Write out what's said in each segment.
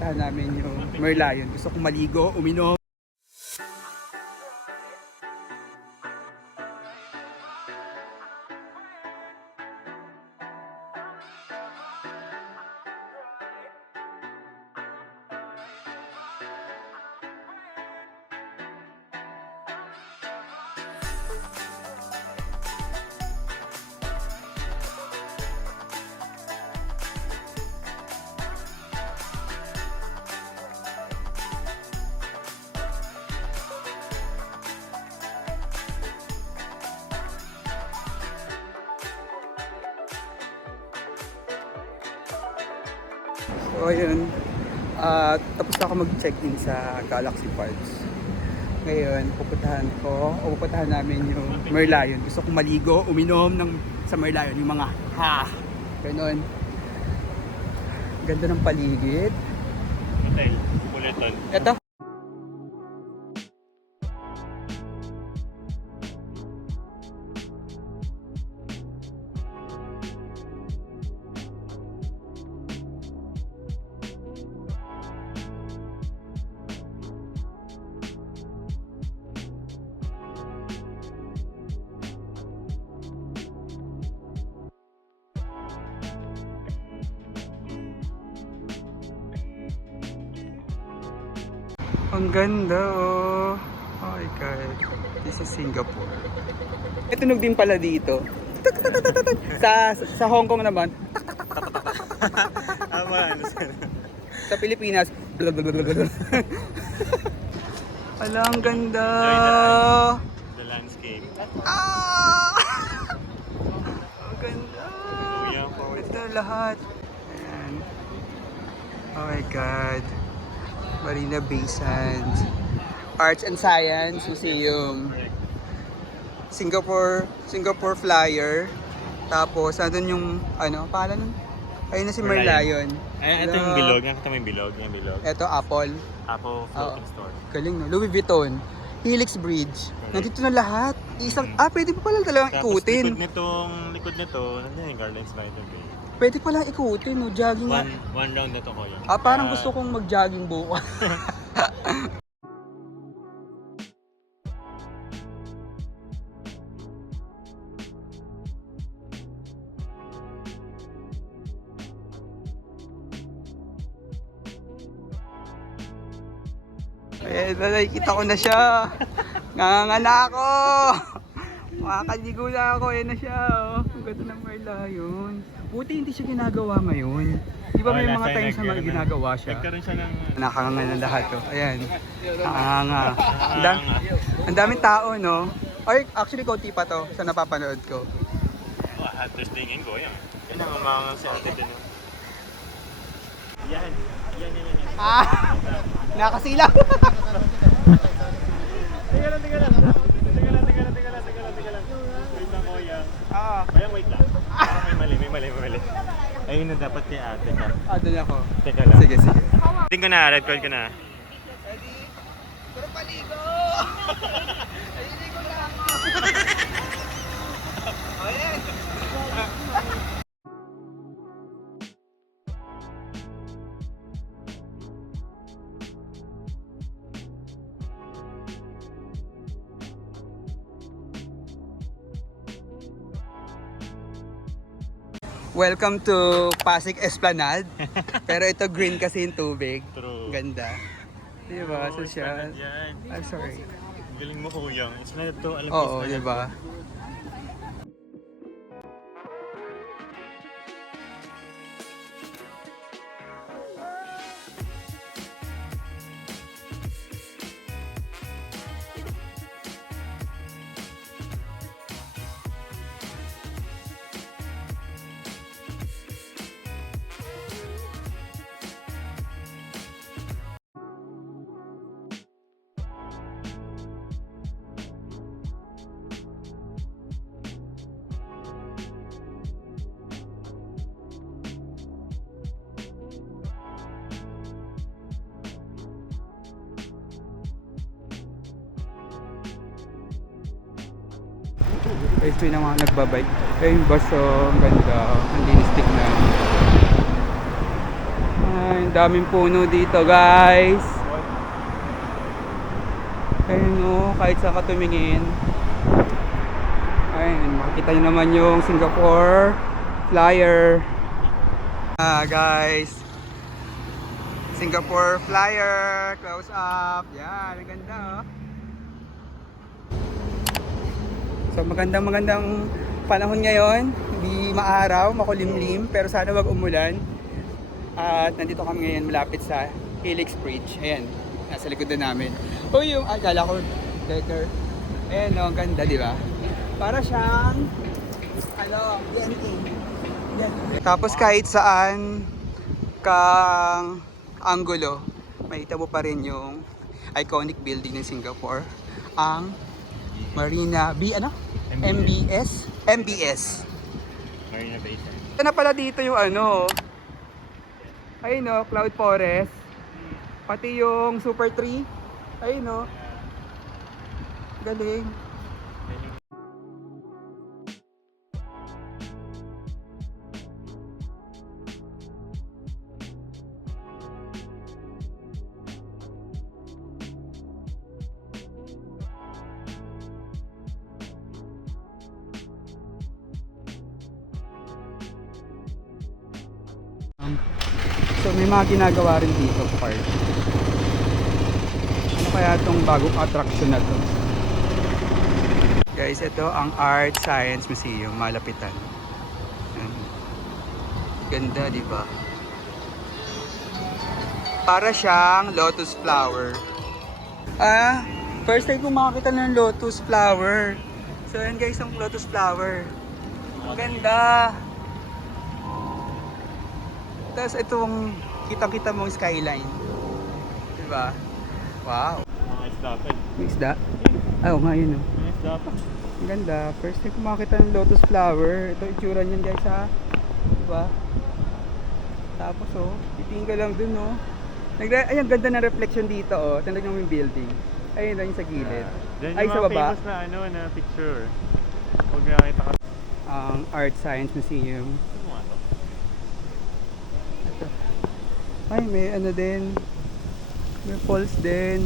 pupuntahan namin yung Merlion. Gusto kong maligo, uminom. So ayun, tapos na ako mag-check-in sa Galaxy Parks. Ngayon, pupuntahan namin yung Merlion. Gusto kong maligo, uminom sa Merlion, yung mga ganon. Ganda ng paligid. Hotel, Fullerton. Eto. Ang ganda oh. Oh my God. This is Singapore. May tunog din pala dito. Sa Hong Kong naman. Sa Pilipinas. Ala, ang ganda. The landscape. Ang ganda. Oh, Ito lahat. Ayan. Oh my God. Marina Bay Sands, Arts and Science Museum, Singapore Flyer, tapos nandun yung, pangalan nun? Ayun na si Merlion. Ay, ito yung bilog. Nakita mo yung bilog. Ito, Apple. Apple floating store. Galing no? Louis Vuitton. Helix Bridge. Nandito na lahat. Pwede pa pala talagang ikutin. Tapos likod nito, nandiyan yung Gardens by the Bay. Pwede pala ikutin, no? Jogging nga. One round na to ko yun. Parang gusto kong mag-jogging bukas. Nakikita ko na siya. Ngangana ako. Makakaligo na ako. Ayan na siya. Oh. Ang ganda ng Merlion. Buti hindi siya ginagawa ngayon. Di ba may mga times na ginagawa siya? Nagkaroon siya ng... Nakakanga na lahat. Oh. Ayan. Nakakanga. Ang daming tao, no? Or actually, konti pa to sa napapanood ko. Hatters tingin ko. Yan ang mga sa atin din. Yan. Nakasilaw. Teka lang. Wait lang ko yan. Wait lang. May mali. Ayun na dapat kay ate ka. Doon ako. Teka lang. Sige. Tingin ko na, red card ko na. Ready? Pero paligo! Paligo lang! Ayan! Welcome to Pasig Esplanade. Pero ito green kasi yung tubig. True. Ganda. Diba? Social. I'm sorry. Galing mo kuyang. It's not to alam Oo, diba? Ito yung mga nagbabike. Yung bus, ang ganda. Ang linis tignan. Ay, ang daming puno dito, guys. Ayun o, kahit saan ka tumingin. Ayun, makikita nyo naman yung Singapore Flyer. Guys, Singapore Flyer, close up. Yan, ang ganda oh. So magandang panahon ngayon. Hindi maaraw, makulimlim, pero sana wag umulan. At nandito kami ngayon malapit sa Helix Bridge. Ayan, nasa likod na namin. O yung, akala ko letter. Ayan o, ang ganda, di ba? Para siyang, DNT. Tapos kahit saan kang anggulo, makita mo pa rin yung iconic building ng Singapore. Ang Marina MBS? MBS. Marina Bay Sands. Ito na pala dito yung ayun o, Cloud Forest. Pati yung Super Tree. Ayun o. Galing. So may mga ginagawa rin dito, park. Ano kaya itong bagong attraction na to? Guys, ito ang Art Science Museum, malapitan. Yan. Ganda, di ba? Para siyang lotus flower. First time kong makakita ng lotus flower. So yan guys, ang lotus flower. Ang ganda. Tapos itong kitang-kita mong skyline. Diba? Wow. Mga isda pa. May isda? Oo nga yun oh. Mga isda pa. Ang ganda. First time ko makita ng lotus flower. Ito itsura niyan guys ha. Diba? Tapos oh, titingin ka lang dun oh. Ay, ang ganda ng reflection dito oh. Tandaan mo yung building. Ayun lang yung sa gilid. Diyan Ay, yung sa mga baba. famous na picture. Huwag nakita ka. Ang Art Science Museum. Ano nga to? Ito. Ay, may din. May falls din.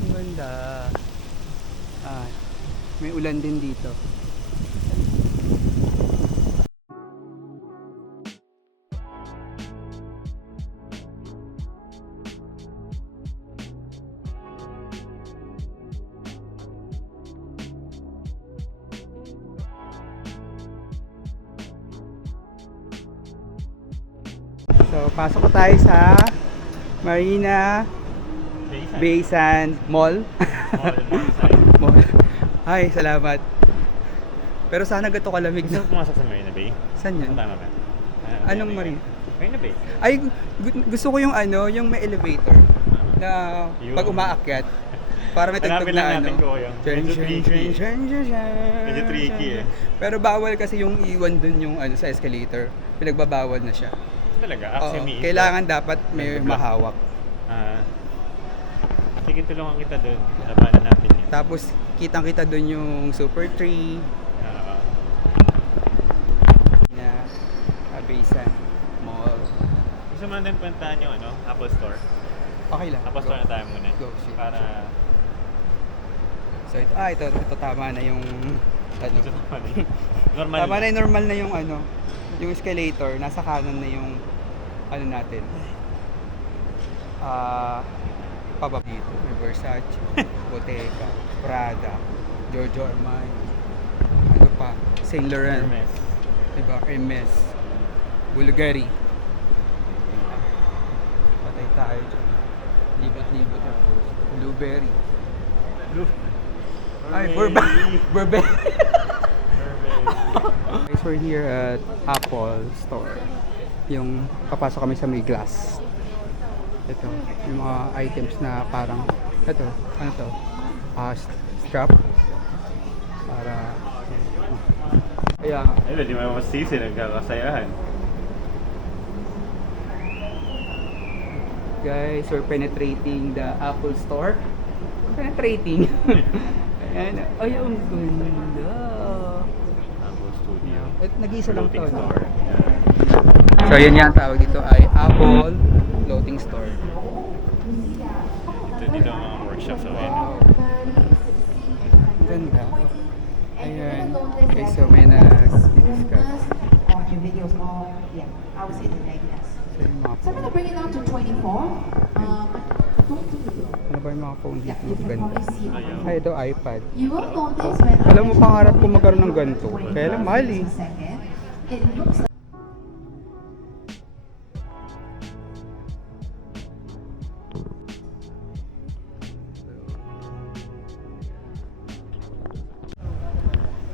Ang ganda. May ulan din dito. So, pasok tayo sa Marina Bay Sands Mall. Mall. Ay, salamat. Pero sana gato kalamig Gusto na. mo pumasok sa Marina Bay? Saan yan? Tama ba? Anong Marina? Marina Bay. Ay, gusto ko yung yung may elevator na Yun. pag umaakyat. Para may tugtog Hanapin lang na natin ko yung medyo tricky. Medyo tricky eh. Pero bawal kasi yung iwan dun yung sa escalator. Pinagbabawal na siya. Talaga? Oo, Actually, kailangan dapat may Nag-block. mahawak. Sige, tulungan kita doon. Labanan natin yun. Tapos kitang-kita dun yung Super Tree na Abaysan Mall. Gusto mo din puntahan yung Apple Store. Okay lang. Apple Store na tayo muna. Go, sige. Para... So ito tama na yung Normal tama na yung normal na yung yung escalator, nasa kanan na yung natin. Pababa dito. May Versace, Bottega, Prada, Giorgio Armani. Ano pa? Saint Laurent. Hermes. Diba? Hermes. Bulgari. Patay tayo dyan. Libot-libot na. Blueberry. Ay, Burberry. Burberry. Guys, we're here at Apple Store. Yung papasok kami sa may glass. Ito, yung mga items na parang ito, ano to? Strap para kaya Ay, di mo masisi, nagkakasayahan. guys, we're penetrating the Apple Store. Penetrating. Ayan, ay ang ganda. Apple Studio. At nag-iisa lang to, Floating no? store. Yeah. So yun yan, tawag dito ay Apple Clothing Store. Dito ang mga workshops. So, ayun. Ganda. Ayan. Okay, so may nag-discuss. On your videos or yeah, I would say the likeness. So yung mga So I'm gonna phone. bring it down to 24. Ano ba yung mga phone Yeah, dito? you can Ganda. probably see. Ay, ito iPad. You will notice when Alam mo, pangarap ko magkaroon ng ganito. Kaya lang, mahal eh. second, it looks like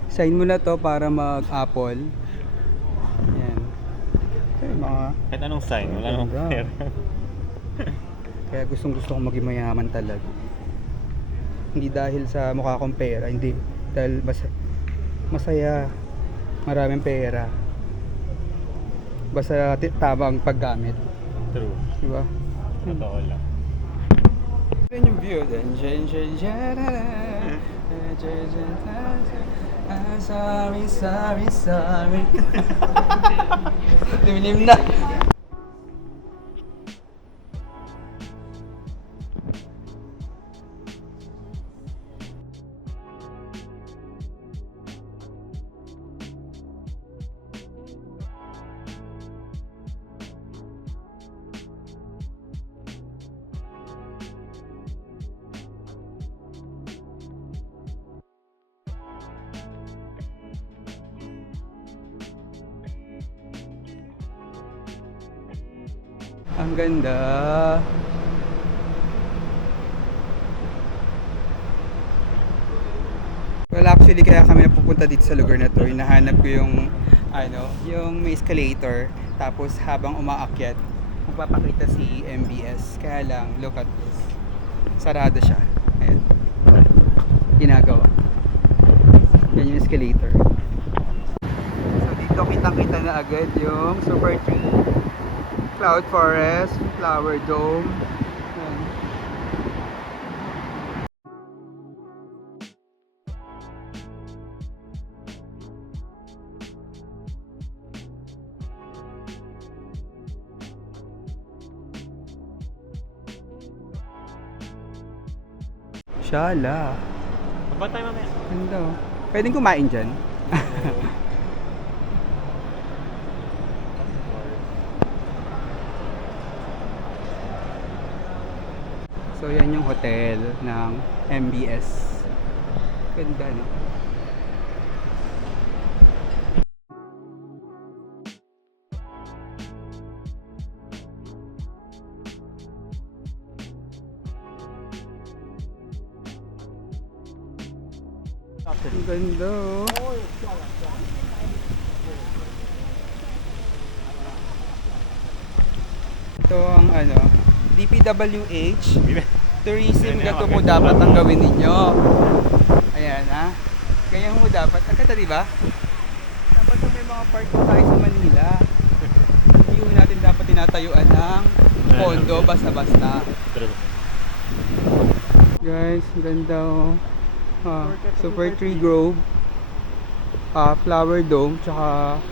Sign mo na to para mag-Apple. Ayan. Okay, mga... Kahit anong sign, wala namang Ganda. pera. Kaya gustong gusto kong maging mayaman talaga. Hindi dahil sa mukha kong pera, hindi. Dahil masaya, maraming pera. Basta tamang paggamit. True. Diba? Totoo lang. Yan yung view. Sorry. Dimilim na. Ang ganda. Well, actually, kaya kami napupunta dito sa lugar na to. Hinahanap ko yung, yung may escalator. Tapos habang umaakyat, magpapakita si MBS. Kaya lang, look at this. Sarado siya. Ayan. Ginagawa. Yan yung escalator. So dito kitang-kita na agad yung Super Tree, Cloud Forest, Flower Dome. Ayan. Shala. Baba tayo mamaya. Ganda oh. Pwedeng kumain dyan. So yan yung hotel ng MBS. Ganda no? Ang ganda oh. Ito ang DPWH tourism, gato mo dapat ang gawin ninyo. Ayan ha. Ganyan mo dapat. Ang ganda diba? Dapat may mga park po tayo sa Manila. Hindi mo natin dapat tinatayuan ng pondo basta-basta. True. Guys, ang ganda oh. Super Tree Grove, Flower Dome, tsaka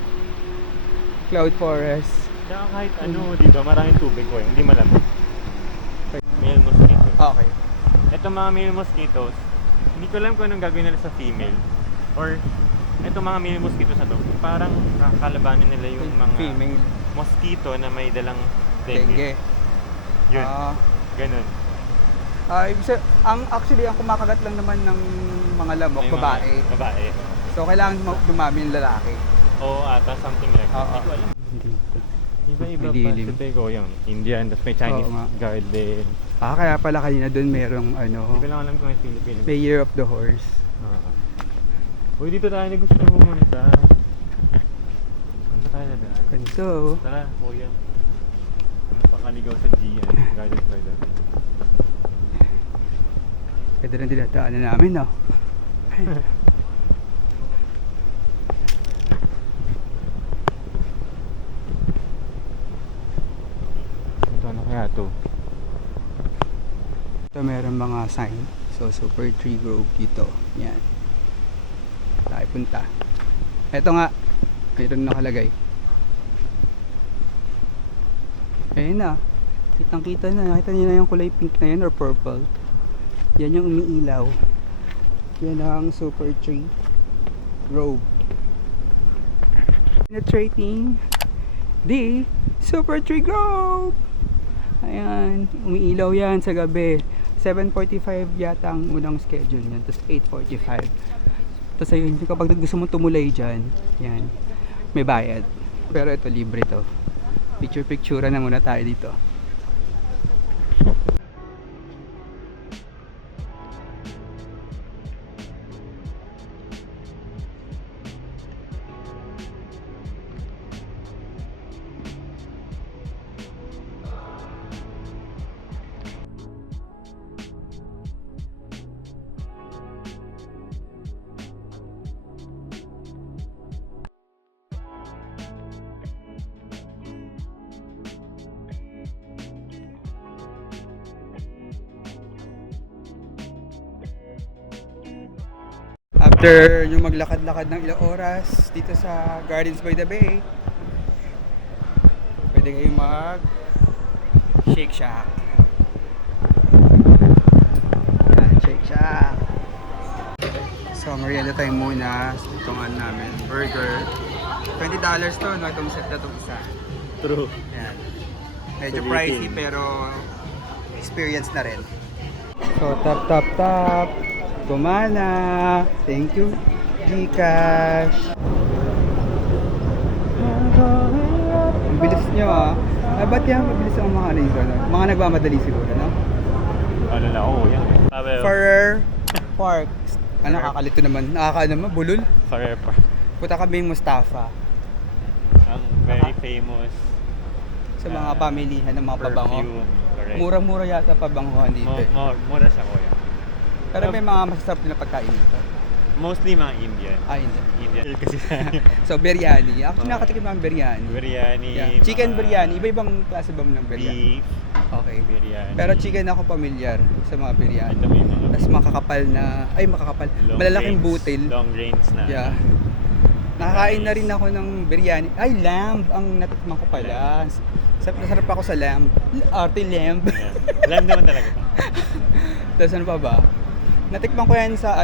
Cloud Forest. Tsaka kahit ano, di ba, maraming tubig ko hindi malamig. Male mosquito. Okay. Ito mga male mosquitoes, hindi ko alam kung anong gagawin nila sa female. Or, ito mga male mosquitoes na to, parang kakalabanin nila yung mga female mosquito na may dalang dengue. dengue. Yun, ganun. Actually, ang kumakagat lang naman ng mga lamok, May mga babae. Babae. So, kailangan dumami yung lalaki. Oo, ata something like that. Oo. Hindi ko alam. Iba-iba May dilim. Pacific o yung Indian, tapos may Chinese Oo nga. garden. Kaya pala kanina doon merong Hindi ko lang alam kung may Philippine. may Year of the Horse. Uy, dito tayo na gusto pumunta. Punta tayo na daan. Ganito. Tara, kuya. Pakaligaw sa GN, guided by the way. Pwede na dinadaanan namin, no? Ito ano kaya to? Ito meron mga sign. So, Super Tree Grove dito. Yan. Tayo punta. Ito nga. Mayroon nakalagay. Ayun na. Kitang-kita na. Nakita niyo na yung kulay pink na yan or purple. Yan yung umiilaw. Yan ang Super Tree Grove. Penetrating the Super Tree Grove. Ayan, umiilaw yan sa gabi. 7:45 yata ang unang schedule niyan. Tapos 8:45. Tapos ayun, kapag gusto mo tumulay dyan, yan, may bayad. Pero ito, libre to. Picture-picture na muna tayo dito. After yung maglakad-lakad ng ilang oras dito sa Gardens by the Bay, pwede kayong mag Shake Shack. Yan, Shake Shack. So, merienda tayo muna. Itong ano namin, burger. $20 to, no? Itong set na itong isa. True. Yan. Medyo Sulitin. pricey pero experience na rin. So, tap. Gumana. Thank you, Gcash. Ang bilis nyo ah. Ba't yan mabilis ang mga ano? Mga nagmamadali siguro, no? Ano na, oo, yan. Sabi, Ferrer Park. Ano, nakakalito naman. Nakakaano mo, bulol. Ferrer Park. Punta kami Mustafa. Ang very famous Sa mga pamilihan ng mga pabango. perfume. Correct. Mura-mura yata pabanguhan dito. Mura siya, kuya. Pero may mga masasarap na pagkain dito. Mostly mga Indian. Hindi. Indian kasi So, biryani. Actually, nakatikim ng biryani. biryani, Yeah. Chicken mga biryani. Iba-ibang klase ba ng biryani? beef, Okay. biryani. Pero chicken ako pamilyar sa mga biryani. Ito may mga Tapos makakapal na, long malalaking grains, butil. Long grains na. Yeah. Nakakain na rin ako ng biryani. Ay, lamb ang natikman ko pala. Sarap ako sa lamb. Arte lamb. Yeah. Alam naman talaga. Tapos ano pa ba? Natikman ko yan sa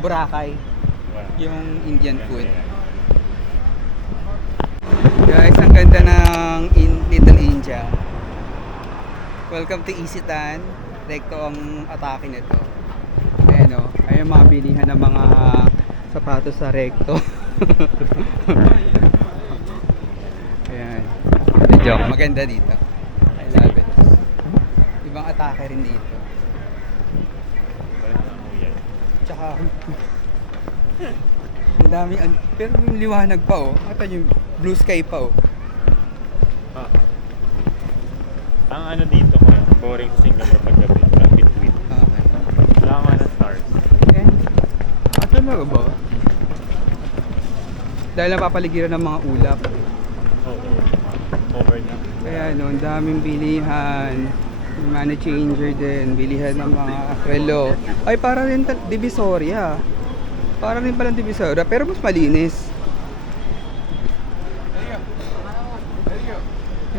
Boracay. Wow. Yung Indian food. Yeah. Guys, ang ganda ng Little India. Welcome to Isitan. Recto ang atake nito. Ayan o. Ayan mga bilihan ng mga sapatos sa Recto. Ayan. Hindi, joke. Maganda dito. I love it. Ibang atake rin dito. Parang amuyan. Tsaka ang dami, pero yung liwanag pa oh. Ata yung blue sky pa oh. Ah. Ang ano dito ko, boring sa Singapore paggabi, lang between. Okay. Wala ka ng stars. Eh, talaga ba? Dahil napapaligiran ng mga ulap. Oo. Over na. Kaya ang daming bilihan. May money changer din. Bilihan ng mga relo. Ay, para rin Divisoria. Para rin palang Divisoria, pero mas malinis.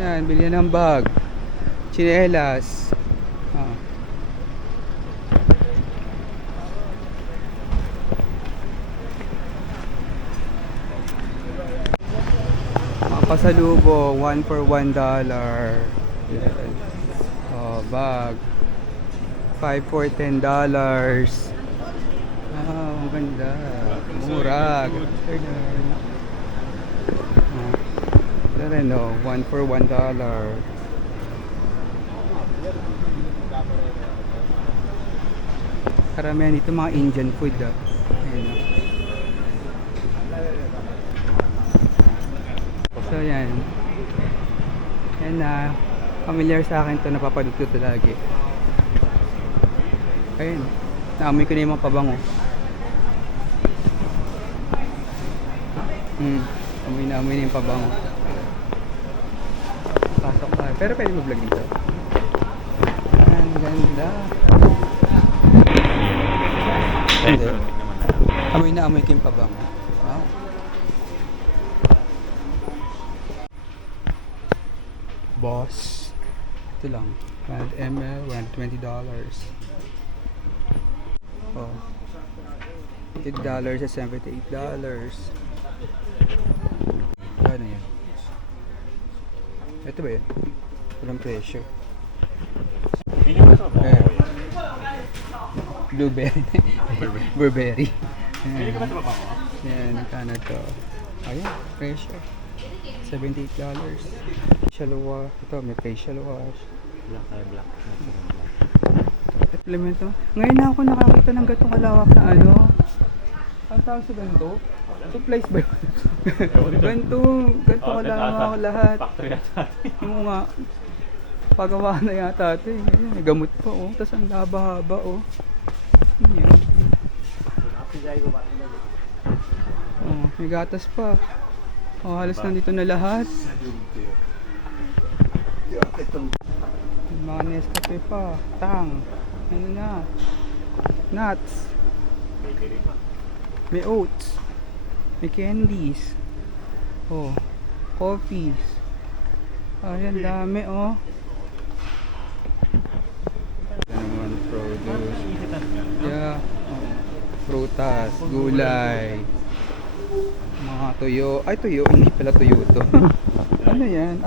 Yan, bilihan ng bag. Chinelas. Ah. Mga pasalubong, 1 for $1. Yan. Oh, bag. 5 for $10. Ah, ang ganda. Mura. Ito rin, no? 1 for $1. Karamihan dito mga Indian food, ah. Ayan, oh. So, yan. Yan na. Familiar sa akin to, napapanood ko to lagi. Ayun. Naamoy ko na yung mga pabango. Amoy na yung pabango. Pasok tayo. Pero pwede mo vlog dito. Ang ganda. Hindi. Amoy ko yung pabango. Wow. Boss. 100 ml, $120. Oh. $8 sa $78. Ano yan? Ito ba yun? Walang presyo. Bili mo ito ba? Eh. Blueberry. Burberry. Bili ka ba ito ba? Yan, kano to? Ayan, presyo. $78. Facial wash. Ito, may facial wash. Black ay black. Natural black. Implemento. Ngayon na ako nakakita ng gatong kalawak na ano. Ang tawag sa ganito? Supplies ba yun? Ganito kalawak lahat. Factory yata. Oo nga. Pagawa na yata ito eh. Ayan, may gamot pa oh. Tapos ang haba-haba oh. Ayan. Oh, may gatas pa. Oh, halos nandito na lahat. Mga Nescafe pa. Tang. Ano na? Nuts. May oats. May candies. Oh. Coffees. Ayan, dami oh. Naman produce. Yeah. Oh. Prutas, gulay. Mga tuyo. Ay, tuyo. Hindi pala tuyo to. Ano yan?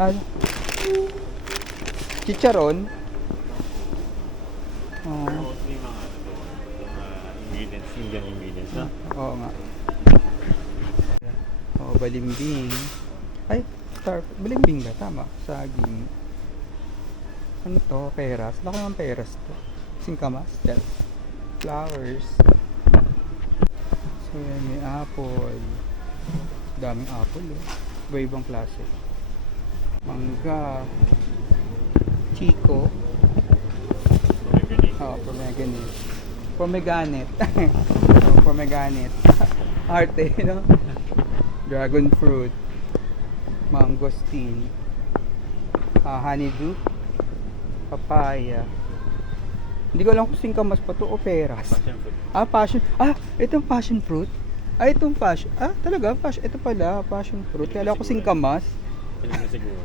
Chicharon. Oh. Mostly mga ingredients, Indian ingredients na. Oo nga. Oh, balimbing. Ay, balimbing ba? Tama. Saging. Ano to? Peras. Laki naman peras to. Singkamas. Yan. Flowers. So yan, may apple. Daming apple eh. Iba-ibang klase. Mangga. Chico. Oh, pomegranate. Pomegranate. Oh, pomegranate. Arte, no? Dragon fruit. Mangosteen. Honeydew. Papaya. Hindi ko alam kung singkamas pa to o peras. Passion fruit. Passion. Itong passion fruit. Itong passion. Talaga, passion. Ito pala, passion fruit. Kaya alam ko singkamas. Pinig na siguro.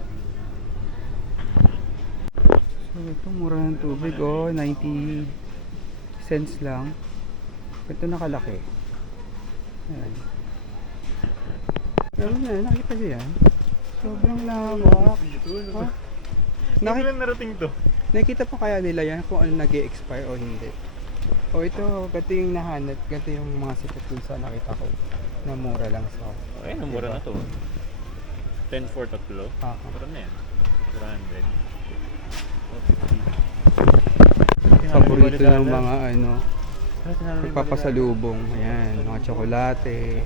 So, ito, mura ng tubig. Oh, 90 cents lang. Ito nakalaki. Ayan. Pero nakita siya yan. Sobrang lawak. Hindi ko lang narating to. Nakikita pa kaya nila yan kung ano nag-e-expire o hindi. O ito, ganito yung nahanap. Ganito yung mga sikat dun sa nakita ko. Na mura lang sa... Okay, mura na to. 10 for tatlo. Mura na yan. 400. Paborito ng mga ano, nagpapasalubong. Ayan, mga tsokolate.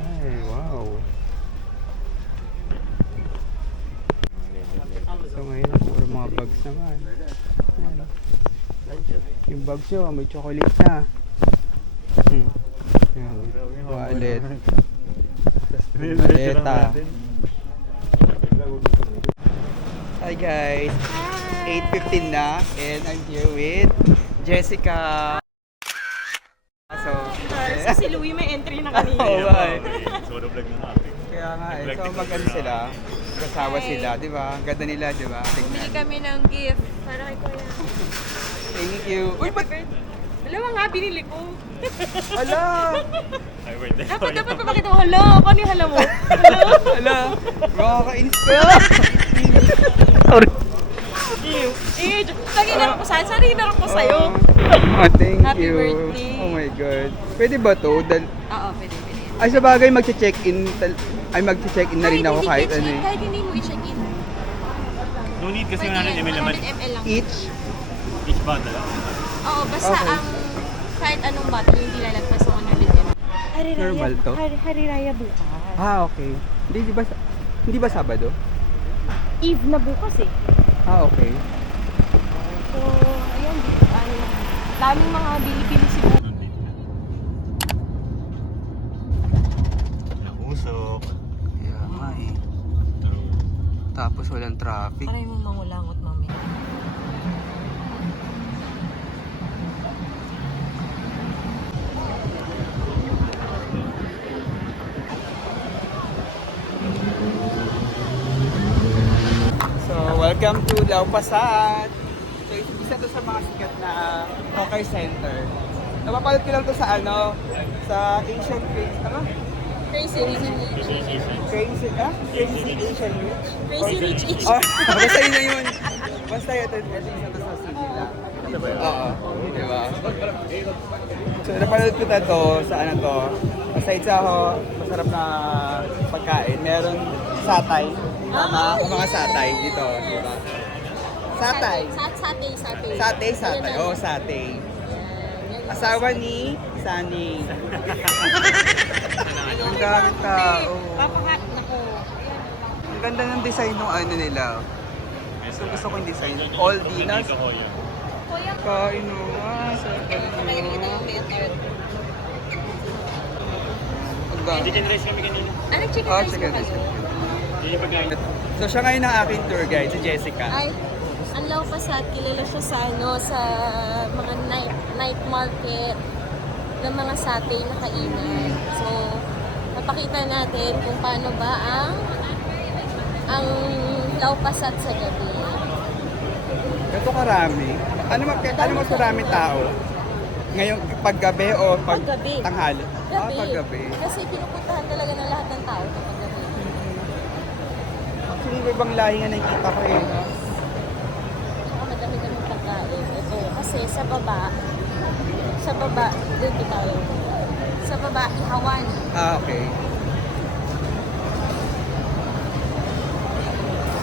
Ay, wow. So ngayon, puro mga bags naman. Ayan. Yung bags yun, may chocolate na. Ayan. Wallet. Maleta. Hi guys! 8:15 na and I'm here with Jessica. So, Si Louie may entry na kanina. Oo, ay. Solo vlog na natin. Kaya nga eh. So magano sila, kasawa sila, di ba? Ang ganda nila, di ba? Bili Tingnan. kami ng gift para kay Kuya. Thank you. Uy, ba't? Dalawa nga, binili ko. Ala! Ay, wait. Dapat papakita ko. Hala, ano yung hala mo? Ala! Makakainis ka! Lagi na ko sa'yo. Sarili na ko sa'yo. Thank Happy you. birthday. Oh my God. Pwede ba to? Oo, pwede. Ay, sa bagay, magche-check-in. Ay, magche-check-in na rin ako kahit ano eh. Kahit hindi mo i-check-in. No need kasi Pwede 100 ml naman. 100 ml lang. Each? Each bottle. Oo, basta Okay. ang kahit anong bottle hindi lalagpas ng 100 ml. Normal to? Hari Raya bukas. Okay. Hindi ba Sabado? Eve na bukas eh. Okay. So, ayun. Daming mga bili-bili siguro. Nakusok. Kaya nga eh. Tapos walang traffic. Aray mo mangulangot, mami. So, welcome to Lau Pasat. isa to sa mga sikat na hawker center. Napapalad ko lang to sa sa Asian Crazy, Crazy Rich. Crazy, Crazy Asian Rich? Crazy Rich Asian. Oh, basta yun na yun. Basta ito isa to sa Sinila. Oo, di ba? So, napanood ko to sa aside sa masarap na pagkain, meron satay. Tama? Ang mga satay dito, di ba? Satay. Satay. Oh, satay. Asawa ni Sunny. Ang daming tao. Papakat na ko. Ang ganda ng design ng nila. Gusto ko yung design. All dinas. Kain mo. Chicken rice kami kanina. Ano chicken Oh, rice chicken mo rice. kayo? Hindi pagkain. So siya ngayon ang aking tour guide, si Jessica. Ay, ang Lau Pasat, kilala siya sa mga night market ng mga satay na kainan. So, napakita natin kung paano ba ang Lau Pasat sa gabi. Ito karami. Ano mas maraming tao? Ngayong paggabi o Paggabi. tanghali? Gabi. Paggabi. Kasi pinupuntahan talaga ng lahat ng tao kapag gabi. Actually, may ibang lahi nga nakikita ko eh. Saka madami-dami pagkain. Ito, kasi sa baba, dito tayo. Sa baba, ihawan. Ah, okay.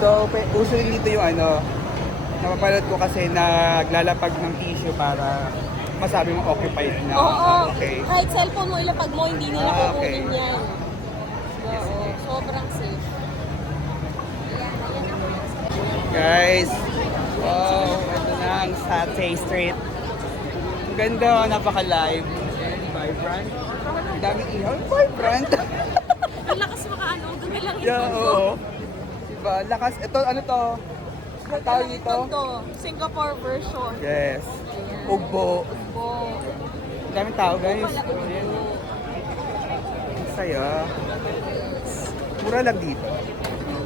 So, uso rin dito yung napapalad ko kasi naglalapag ng tissue para masabi mo occupied na. Oo, Okay. kahit cellphone mo ilapag mo, hindi nila Okay. kukunin yan. Oo, sobrang safe. Ayan ako. Guys, wow, ito na ang Satay Street. Ang ganda, napaka-live. And vibrant. Ang daming ihaw. Vibrant. Ang lakas makaano, gabi lang Yeah, oo. Diba, lakas. Ito, ano to? Ang tawag dito? Ito, Singapore version. Yes. Ugbo. Ugbo. Ang daming tao, guys. Wala ugbo. Ang saya. Mura lang dito.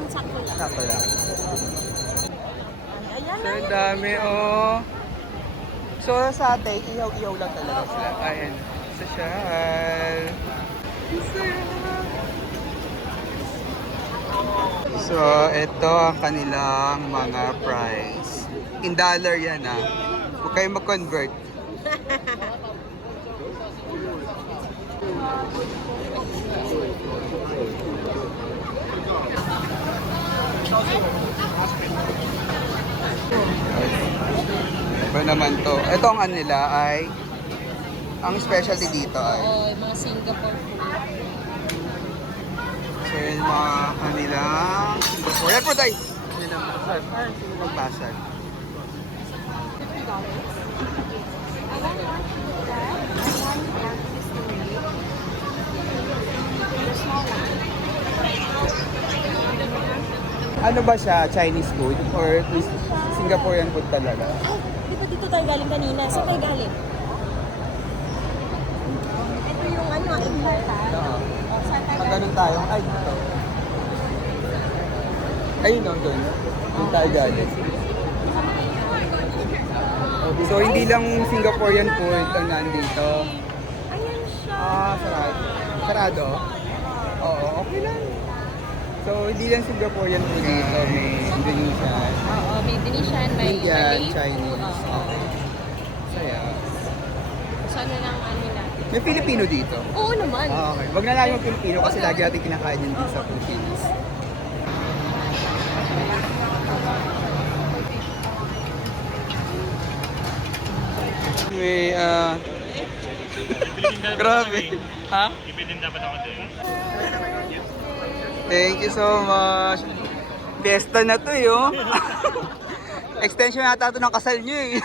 Sakto lang. Sakto lang. Ayan So, na. ang dami, oh. So, sa atin, ihaw-ihaw lang talaga sila. Ayan. Social. Ang saya. So, ito ang kanilang mga price. In dollar yan, ha. Huwag kayong mag-convert. Iba naman to. Ito ang nila ay, ang specialty dito ay, Oo, yung mga Singapore food. so yun mga kanilang Singapore. Yan po tayo! Kanilang basag. Sino magbasag? Ano ba siya? Chinese food? Or Singaporean food talaga? Ay, di ba dito tayo galing kanina? Saan tayo galing? Ito yung ang important. Oo. Oh, saan tayo Pag galing? ganun tayo, ay dito. Ayun o, doon. Doon tayo galing. So, hindi lang Singaporean food ang nandito. Ayan siya. Ah, sarado. Sarado? Oo, okay lang. So, hindi lang Singaporean food dito. May Indonesian, Oo, may Indonesian, may Indian, Malay Chinese. food. Oo. Okay. Saya. So, ano lang natin? May Filipino dito. Oo naman. Ah, okay. Wag na lang yung Filipino kasi lagi natin kinakain yun dito sa Pilipinas. May, grabe. Ha? Ibigin dapat ako din. Thank you so much. Besta na to yo. Extension yata ito ng kasal nyo eh.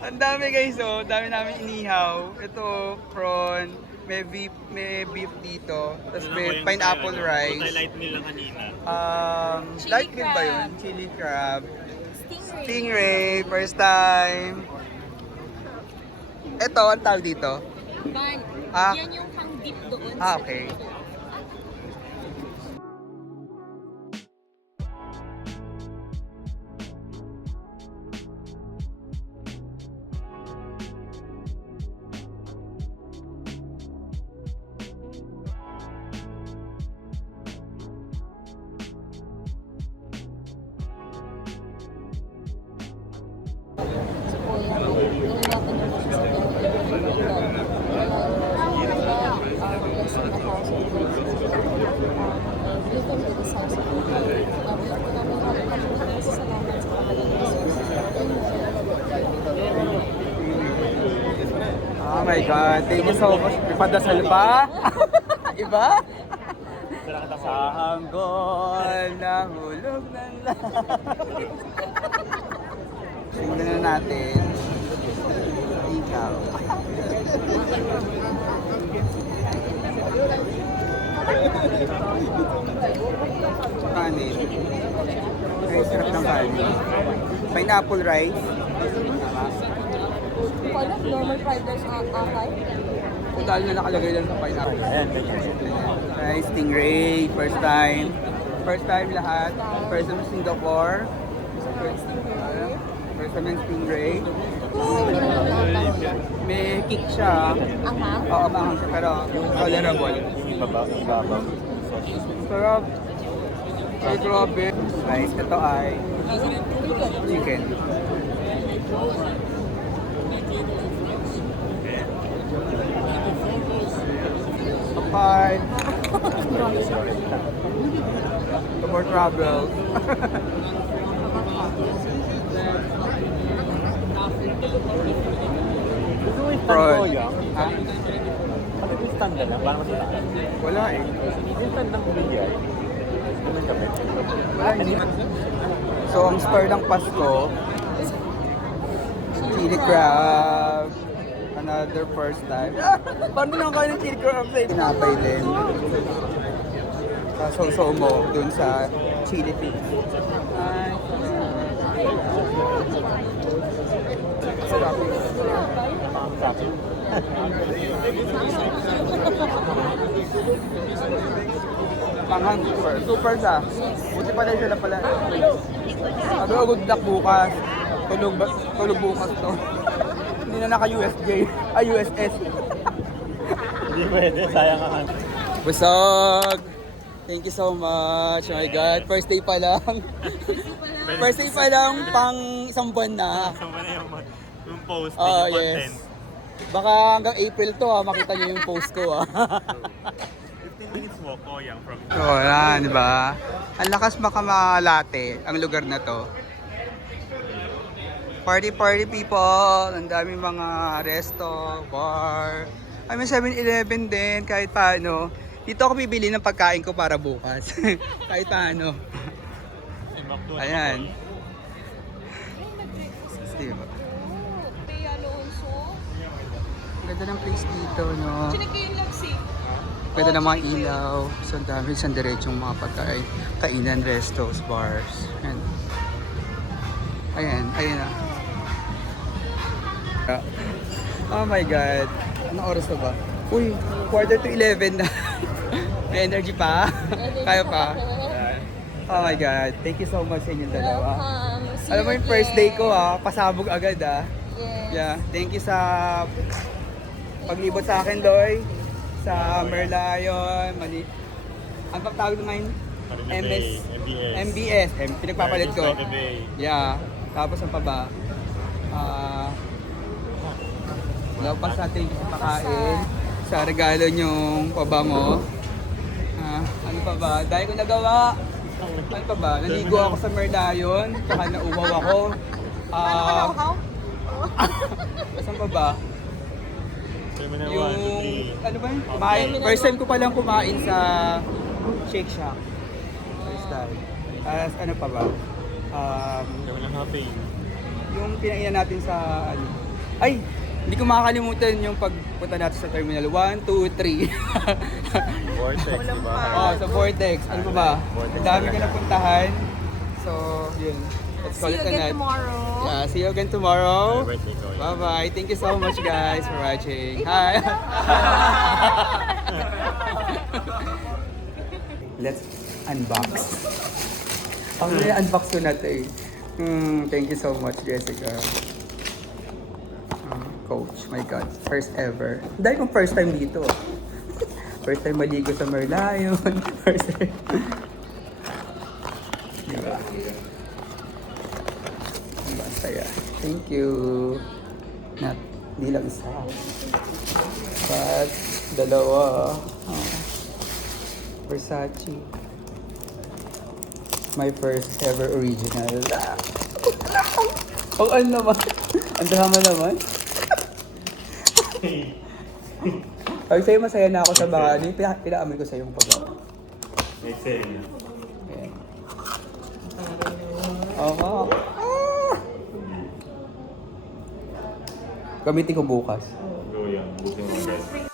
Ang dami guys oh. Ang dami namin inihaw. Ito, prawn. May beef dito. Tapos may pineapple rice. Light nila kanina. Chili Light din ba crab. yun? Chili crab. Stingray. Stingray, first time. Ito, ang tawag dito? Ban. Ah. Yan yung pang dip doon. Ah, sa okay. dito. You can do this house. Salamat sa Oh my God, thank you so much. May padasal pa? Iba? Sa hanggol na hulog ng langit. Tingnan na natin. Ikaw. Kanin. Ay, sarap ng kanin. Pineapple rice. Tama. Paano? Normal fried rice ang akay? Total na nakalagay lang sa pineapple. Ayan, ganyan. Rice, stingray, first time. First time lahat. First time sa Singapore. First time yung stingray. May kick siya. Anghang? Oo, mahang siya pero tolerable. Yung ibabaw. Sarap. Ay, grabe. Guys, ito ay chicken. Bye. No more trouble. Gusto mo yung stand Prawn. ko, Yang? Ha? Pati yung stand na lang, para masita. Wala eh. Yung stand ng bilyar. Naman kami. Wala hindi. So, ang star ng Pasko, chili crab. Another first time. Paano lang kayo ng chili crab sa pinapay din? So mo dun sa chili fish. Ay, sarap. Panghang super. Super sa. Buti pala sila pala. Sabi ko, good luck bukas. Tulog bukas to. Hindi na naka-USJ. USS. Hindi pwede, sayang ka. Busog! Thank you so much. Oh my God. First day pa lang. First day pa lang pang isang buwan na. Kasama na yung post, Oh, yung content. yes. Baka hanggang April to makita niyo yung post ko 15 minutes walk ko, Yang, from... So, yan, di ba? Ang lakas makamalate ang lugar na to. Party people! Ang daming mga resto, bar. Ay, may 7-Eleven din, kahit paano. Dito ako bibili ng pagkain ko para bukas. Kahit paano. Ayan. Diba? Kaya Alonso. Ganda ng place dito, no? Chinikayin lang si. Ganda ng mga ilaw. So, ang dami isang diretsong mga pagkain. Kainan, restos, bars. Ayan, ayan na. Oh my God. Anong oras na ba? Uy, 11:15 na. May energy pa? Kaya pa? Oh my God. Thank you so much sa inyong dalawa. Welcome. See Alam mo you yung first day again. ko pasabog agad Yes. Yeah, thank you sa paglibot sa akin, Loy. Sa Merlion, ang pagtawag naman, MBS. MBS. Pinagpapalit ko. By the Bay. Yeah. Tapos ang pa ba? Lapas natin yung pakain. Sa regalo nyong pabango. Ano pa ba? Dahil ko nagawa. Ano pa ba? Naligo ako sa Merlion. Tsaka nauwaw ako. Saan pa ba? Terminal 1 to Yung, 3. ano ba yun? Kumain. First time ko palang kumain sa Shake Shack. First time. Tapos ano pa ba? Terminal Happy. Yung pinainan natin sa ano. Ay! Hindi ko makakalimutan yung pagpunta natin sa Terminal 1, 2, 3. Vortex, di ba? Sa Vortex. Ano pa ba? Vortex Ang dami ko talaga. napuntahan. So, yun. Let's call See it you a again night. tomorrow. Yeah, see you again tomorrow. Happy birthday ko, Yang. Bye-bye. Thank you so much guys for watching. Hi! Let's unbox. Ang unbox ko natin. Thank you so much, Jessica. Coach, my God. First ever. Dahil kong first time dito. First time maligo sa Merlion. First time. Diba? Diba? Saya. Thank you. Hindi lang isa. But, dalawa. Oh. Versace. My first ever original. Oh, ano naman? Ang drama naman. Sabi sa'yo, masaya na ako sa baka. Pinaamin ko sa'yo yung pag-amin. Excel. Ayan. Oo. Gamitin ko bukas. Go yan. Bukin mo guys.